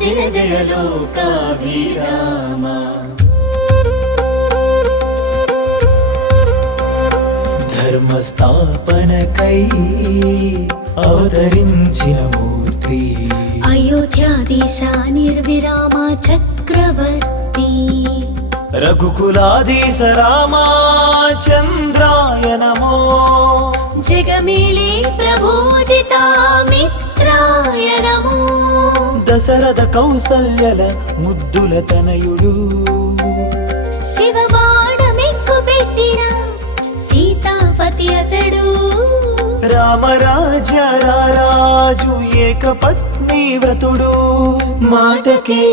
జయ జయ లోకాభిరామ ధర్మస్థాపనకై అవతరించిన మూర్తి అయోధ్యాధీశ నిర్విరామ చక్రవర్తి రఘుకులాధీశ రామచంద్రాయ నమో జగమేలే ప్రభోజిత మిత్రాయ నమో దశరథ కౌసల్యల ముద్దుల తనయుడు శివబాణమెక్కు పెట్టిన సీతాపతి అతడు రామరాజ్య రాజు ఏక పత్ని వ్రతుడు మాటకే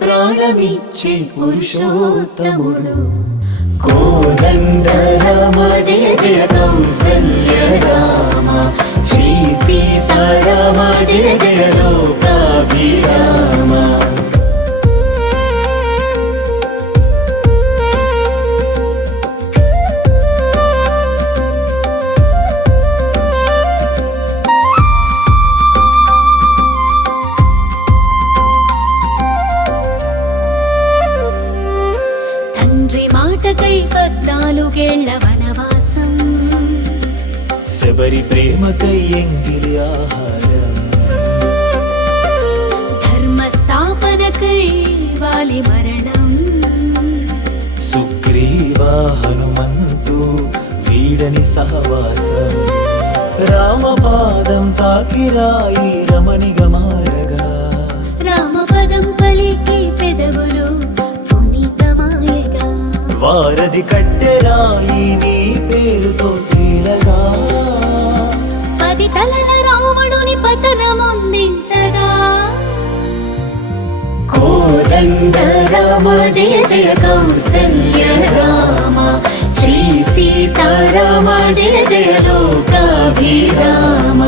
ప్రాణమిచ్చే పురుషోత్తముడు కోదండ రామ జయ జయ కౌసల్య రామ శ్రీ సీతారామ జయ జయ లోకాభిరామ మాటకై 14 వనవాసం శబరి ప్రేమకై ఎంగిలి ఆహారం ధర్మస్థాపనకై వాలి మరణం సుగ్రీవ హనుమంతు వీడని సహవాసం రామపాదం తాకిరాయి రమణిగ మారగా రామపదం పలికి పెదవులు వారధి కట్టెరాయి నీ పేరుతో తీరగా 10 తలల రావణుని పతనమొందించగా కోదండ రామ జయ జయ కౌసల్య రామ శ్రీ సీతారామ జయ జయ లోకాభిరామ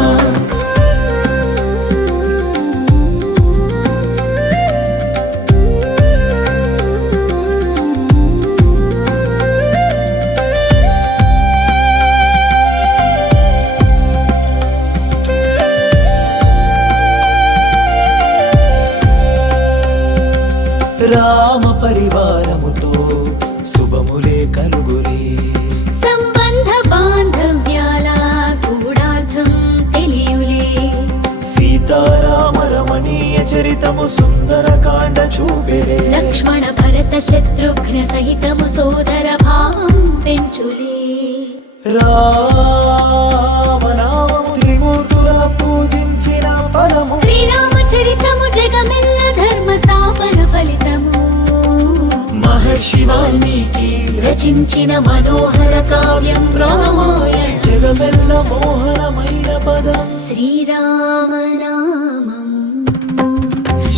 రామ పరివారముతో శుభములే కలుగులే సంబంధ బాంధవ్యాల గూఢార్థం తెలియులే సీతారామ రమణీయ చరితము సుందర కాండ చూపెలే లక్ష్మణ భరత శత్రుఘ్న సహితము సోదర భావం పెంచులే రామనామము త్రిమూర్తుల పూజించిన ఫలము శ్రీరామ చరితము జగమెల్ల ధర్మ స్థాపన ఫలితము మహర్షి వాల్మీకి రచించిన మనోహర కావ్యం రామాయణ జగమెల్ల మోహనమైన పదం శ్రీరామ నామం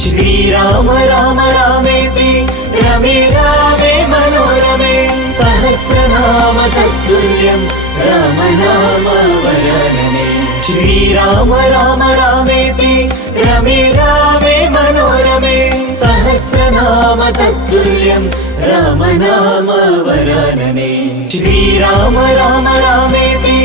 శ్రీరామ రామ రామేతి రమే రామే మనోరమే సహస్రనామ తత్తుల్యం రామనామ వరాననే శ్రీరామ రామ రామేతి రమే రామే మనోరమే సహస్రనామ తత్తుల్యం రామనామ వరాననే శ్రీరామ రామ రామేతి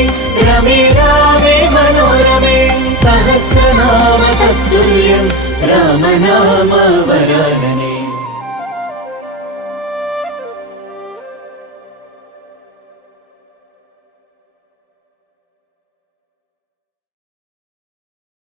రమే రామే మనోరమే సహస్రనామ తత్తుల్యం రామనామ వరాననే